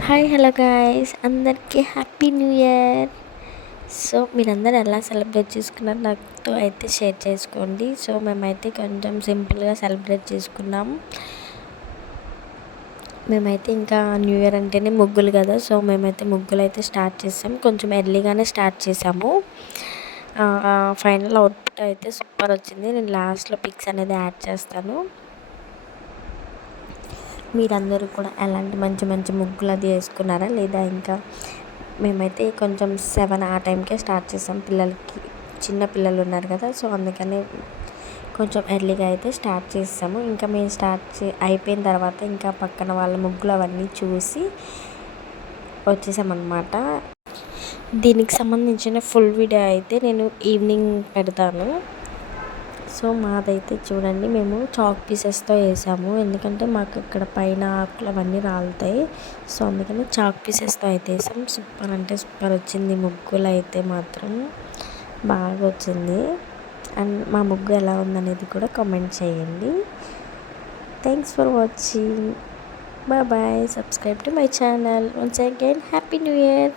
Hi hello guys అందరికీ happy new year so మీరందరూ ఎలా సెలబ్రేట్ చేసుకున్నారు నాతో అయితే షేర్ చేసుకోండి. సో మేమైతే కొంచెం సింపుల్గా సెలబ్రేట్ చేసుకున్నాం. మేమైతే ఇంకా న్యూ ఇయర్ అంటేనే ముగ్గులు కదా. సో మేమైతే ముగ్గులు అయితే స్టార్ట్ చేసాం. కొంచెం ఎర్లీగానే స్టార్ట్ చేసాము. ఫైనల్ అవుట్పుట్ అయితే సూపర్ వచ్చింది. నేను లాస్ట్లో పిక్స్ అనేది యాడ్ చేస్తాను. మీరందరూ కూడా ఎలాంటి మంచి మంచి ముగ్గులు అది వేసుకున్నారా లేదా ఇంకా మేమైతే కొంచెం సెవెన్ ఆ టైంకే స్టార్ట్ చేసాం. పిల్లలకి చిన్న పిల్లలు ఉన్నారు కదా సో అందుకని కొంచెం ఎర్లీగా అయితే స్టార్ట్ చేసాము. ఇంకా మేము స్టార్ట్ చే అయిపోయిన తర్వాత ఇంకా పక్కన వాళ్ళ ముగ్గులు అవన్నీ చూసి వచ్చేసామన్నమాట. దీనికి సంబంధించిన ఫుల్ వీడియో అయితే నేను ఈవినింగ్ పెడతాను. సో మాదైతే చూడండి మేము చాక్ పీసెస్తో వేసాము. ఎందుకంటే మాకు ఇక్కడ పైన ఆకులు అవన్నీ రాలుతాయి. సో అందుకని చాక్ పీసెస్తో అయితే వేసాం. సూపర్ అంటే సూపర్ వచ్చింది. ముగ్గులు అయితే మాత్రం బాగా వచ్చింది అండ్ మా ముగ్గు ఎలా ఉందనేది కూడా కామెంట్ చేయండి. Thanks for watching bye bye subscribe to my channel once again happy new year